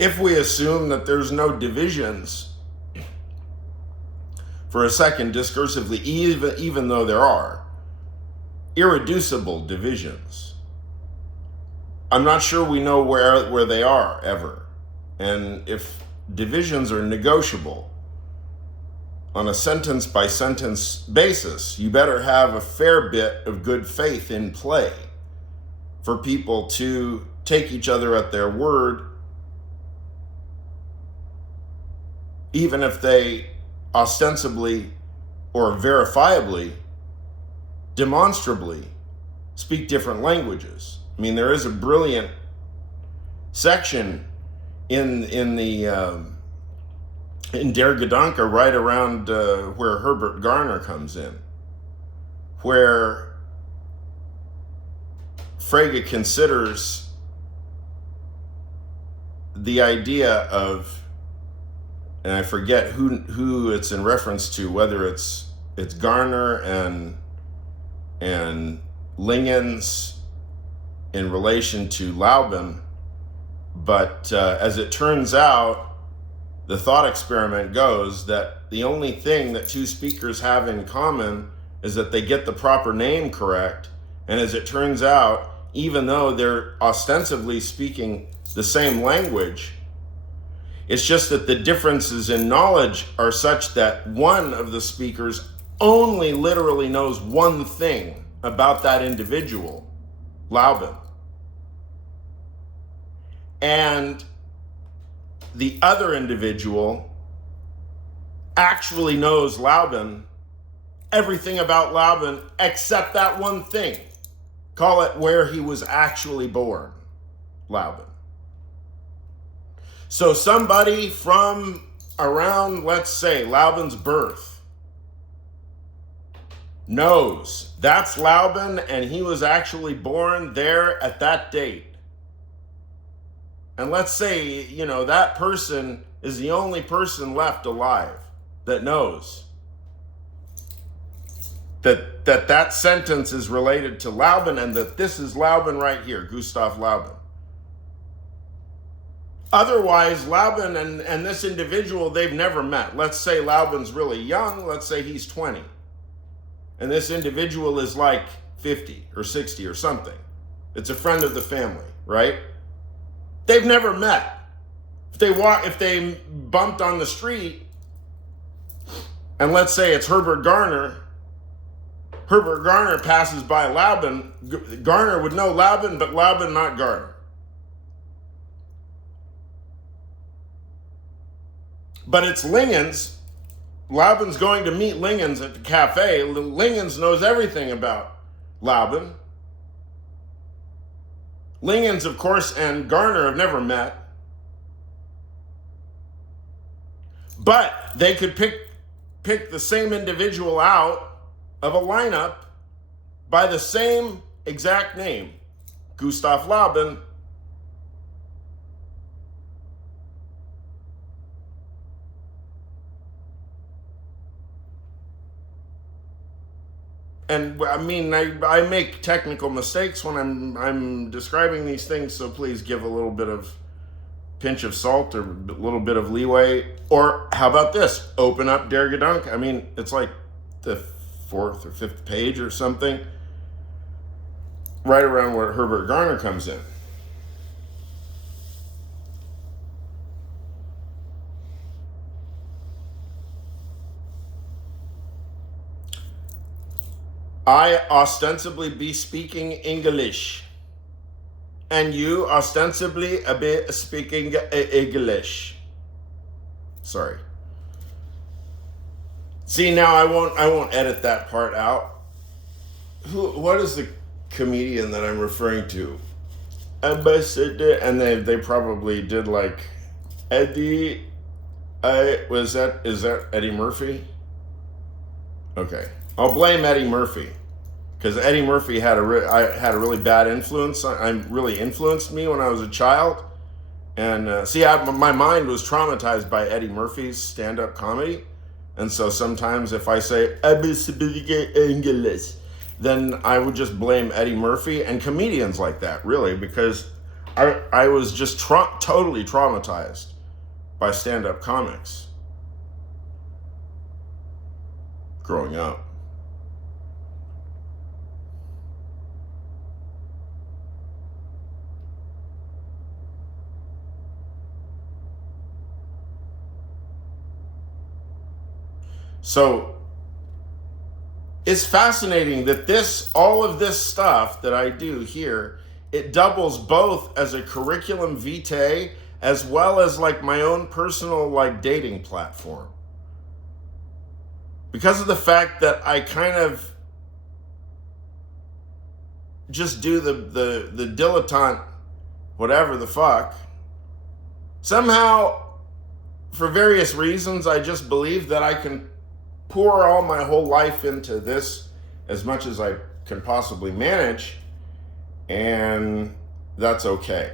if we assume that there's no divisions for a second discursively, even though there are irreducible divisions, I'm not sure we know where they are ever. And if divisions are negotiable on a sentence by sentence basis, you better have a fair bit of good faith in play for people to take each other at their word, even if they ostensibly or verifiably, demonstrably speak different languages. I mean, there is a brilliant section in Der Gedanke right around where Herbert Garner comes in, where Frege considers the idea of, and I forget who it's in reference to, whether it's Garner and Lingens in relation to Laubin, but as it turns out, the thought experiment goes that the only thing that two speakers have in common is that they get the proper name correct. And as it turns out, even though they're ostensibly speaking the same language, it's just that the differences in knowledge are such that one of the speakers only literally knows one thing about that individual, Laubin. And the other individual actually knows Laubin, everything about Laubin except that one thing. Call it where he was actually born, Laubin. So somebody from around, let's say, Laubin's birth knows that's Laubin and he was actually born there at that date. And let's say, that person is the only person left alive that knows that sentence is related to Laubin and that this is Laubin right here, Gustav Laubin. Otherwise, Laubin and this individual, they've never met. Let's say Laubin's really young. Let's say he's 20. And this individual is like 50 or 60 or something. It's a friend of the family, right? They've never met. If they bumped on the street, and let's say it's Herbert Garner passes by Laubin, Garner would know Laubin, but Laubin not Garner. But it's Lingens. Laubin's going to meet Lingens at the cafe. Lingens knows everything about Laubin. Lingens, of course, and Garner have never met. But they could pick the same individual out of a lineup by the same exact name, Gustav Laubin. And I mean, I make technical mistakes when I'm describing these things, so please give a little bit of pinch of salt or a little bit of leeway. Or how about this? Open up Der Gedanke. I mean, it's like the 4th or 5th page or something, right around where Herbert Garner comes in. I ostensibly be speaking English, and you ostensibly be speaking English. Sorry. See, now I won't edit that part out. What is the comedian that I'm referring to? And they probably did like Eddie. Is that Eddie Murphy? Okay, I'll blame Eddie Murphy. Because Eddie Murphy had a really bad influence. Really influenced me when I was a child. And my mind was traumatized by Eddie Murphy's stand-up comedy. And so sometimes if I say, English, then I would just blame Eddie Murphy and comedians like that, really. Because I was just totally traumatized by stand-up comics growing up. So it's fascinating that all of this stuff that I do here, it doubles both as a curriculum vitae as well as like my own personal like dating platform. Because of the fact that I kind of just do the dilettante, whatever the fuck, somehow, for various reasons, I just believe that I can pour all my whole life into this as much as I can possibly manage, and that's okay.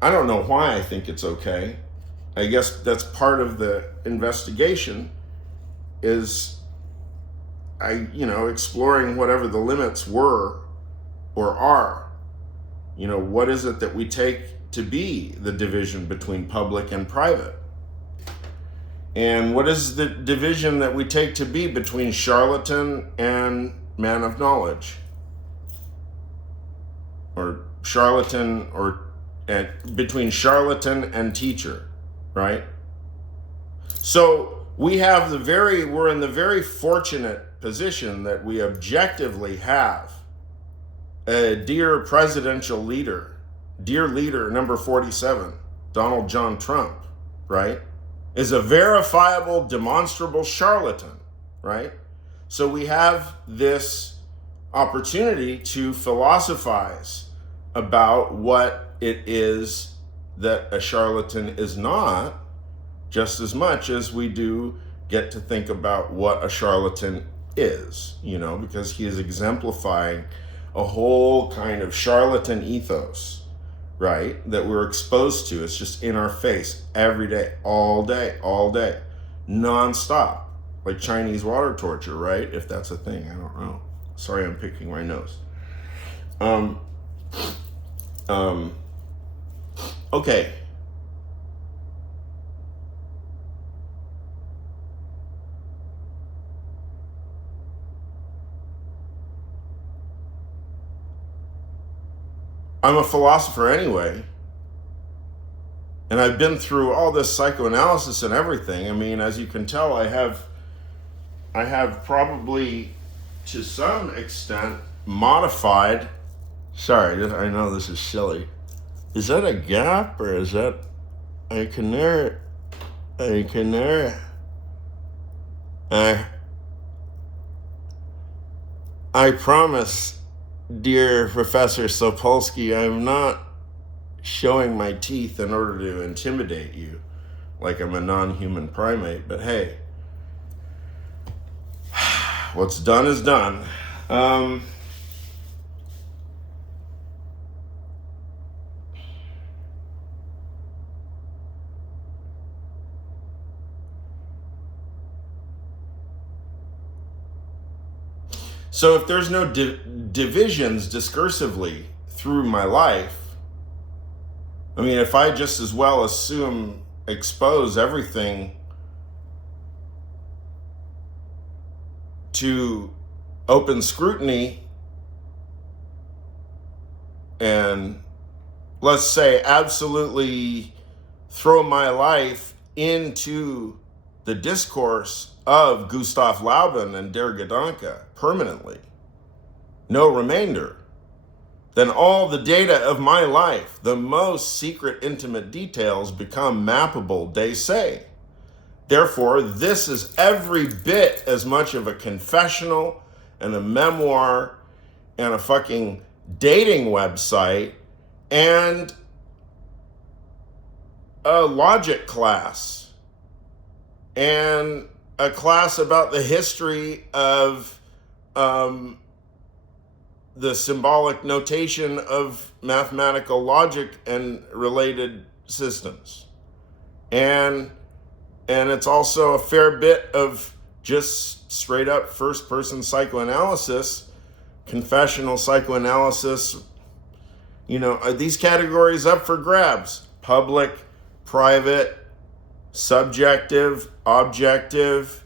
I don't know why I think it's okay. I guess that's part of the investigation, is exploring whatever the limits were or are. What is it that we take to be the division between public and private? And what is the division that we take to be between charlatan and man of knowledge? Or charlatan, between charlatan and teacher, right? So we're in the very fortunate position that we objectively have a dear presidential leader, dear leader number 47, Donald John Trump, right? Is a verifiable, demonstrable charlatan, right? So we have this opportunity to philosophize about what it is that a charlatan is not, just as much as we do get to think about what a charlatan is, because he is exemplifying a whole kind of charlatan ethos, right, that we're exposed to. It's just in our face every day, all day, nonstop, like Chinese water torture, right? If that's a thing, I don't know. Sorry, I'm picking my nose. Okay. I'm a philosopher anyway, and I've been through all this psychoanalysis and everything. I mean, as you can tell, I have probably, to some extent, modified. Sorry, I know this is silly. Is that a gap or is that a canary? A canary? I promise, dear Professor Sopolsky, I'm not showing my teeth in order to intimidate you like I'm a non-human primate, but hey, what's done is done. So if there's no divisions discursively through my life, I mean, if I just as well expose everything to open scrutiny and, let's say, absolutely throw my life into the discourse of Gustav Laubin and Der Gedanke permanently, no remainder, then all the data of my life, the most secret, intimate details, become mappable, they say. Therefore, this is every bit as much of a confessional and a memoir and a fucking dating website and a logic class and a class about the history of the symbolic notation of mathematical logic and related systems. And it's also a fair bit of just straight up first person psychoanalysis, confessional psychoanalysis, Are these categories up for grabs? Public, private, subjective, objective.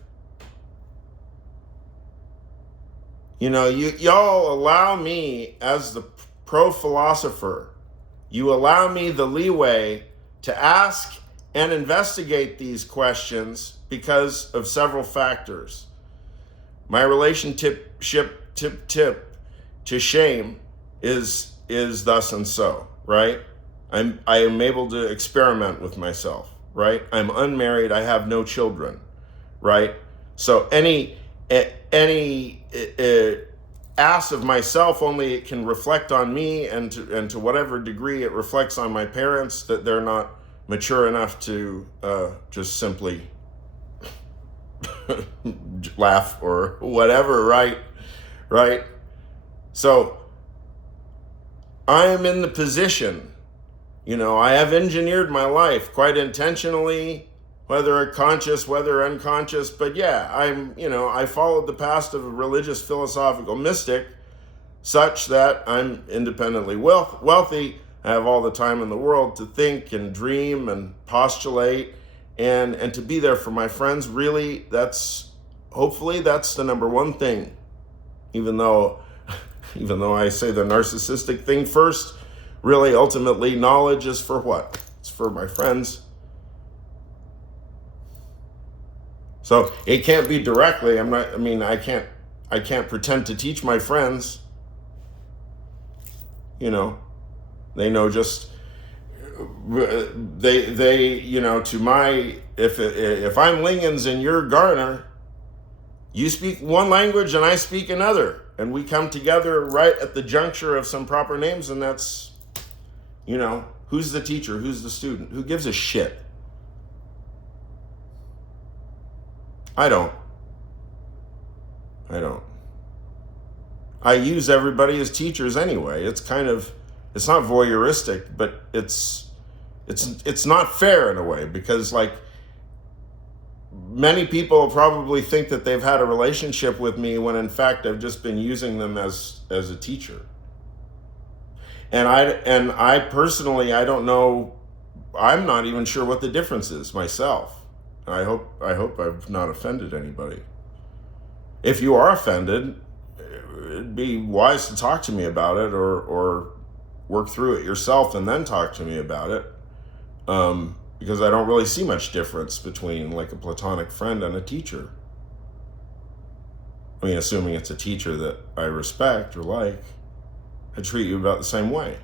Y'all allow me, as the pro philosopher, you allow me the leeway to ask and investigate these questions because of several factors. My relationship to shame is thus and so, right? I am able to experiment with myself, right? I'm unmarried, I have no children, right? So any ass of myself only it can reflect on me, and to whatever degree it reflects on my parents, that they're not mature enough to just simply laugh or whatever, right? So I am in the position, I have engineered my life quite intentionally, whether conscious, whether unconscious, but yeah, I followed the path of a religious philosophical mystic such that I'm independently wealthy. I have all the time in the world to think and dream and postulate and to be there for my friends. Really, hopefully that's the number one thing. Even though I say the narcissistic thing first, really ultimately knowledge is for what? It's for my friends. So it can't be directly. I can't pretend to teach my friends. They know just to my, if I'm Lingens and you're Garner, you speak one language and I speak another, and we come together right at the juncture of some proper names, and that's, who's the teacher, who's the student, who gives a shit? I don't. I use everybody as teachers anyway. It's not voyeuristic, but it's not fair in a way, because many people probably think that they've had a relationship with me when in fact I've just been using them as a teacher. And I personally, I don't know, I'm not even sure what the difference is myself. I hope I've not offended anybody. If you are offended, it'd be wise to talk to me about it, or work through it yourself and then talk to me about it. Because I don't really see much difference between a platonic friend and a teacher. Assuming it's a teacher that I respect or like, I treat you about the same way.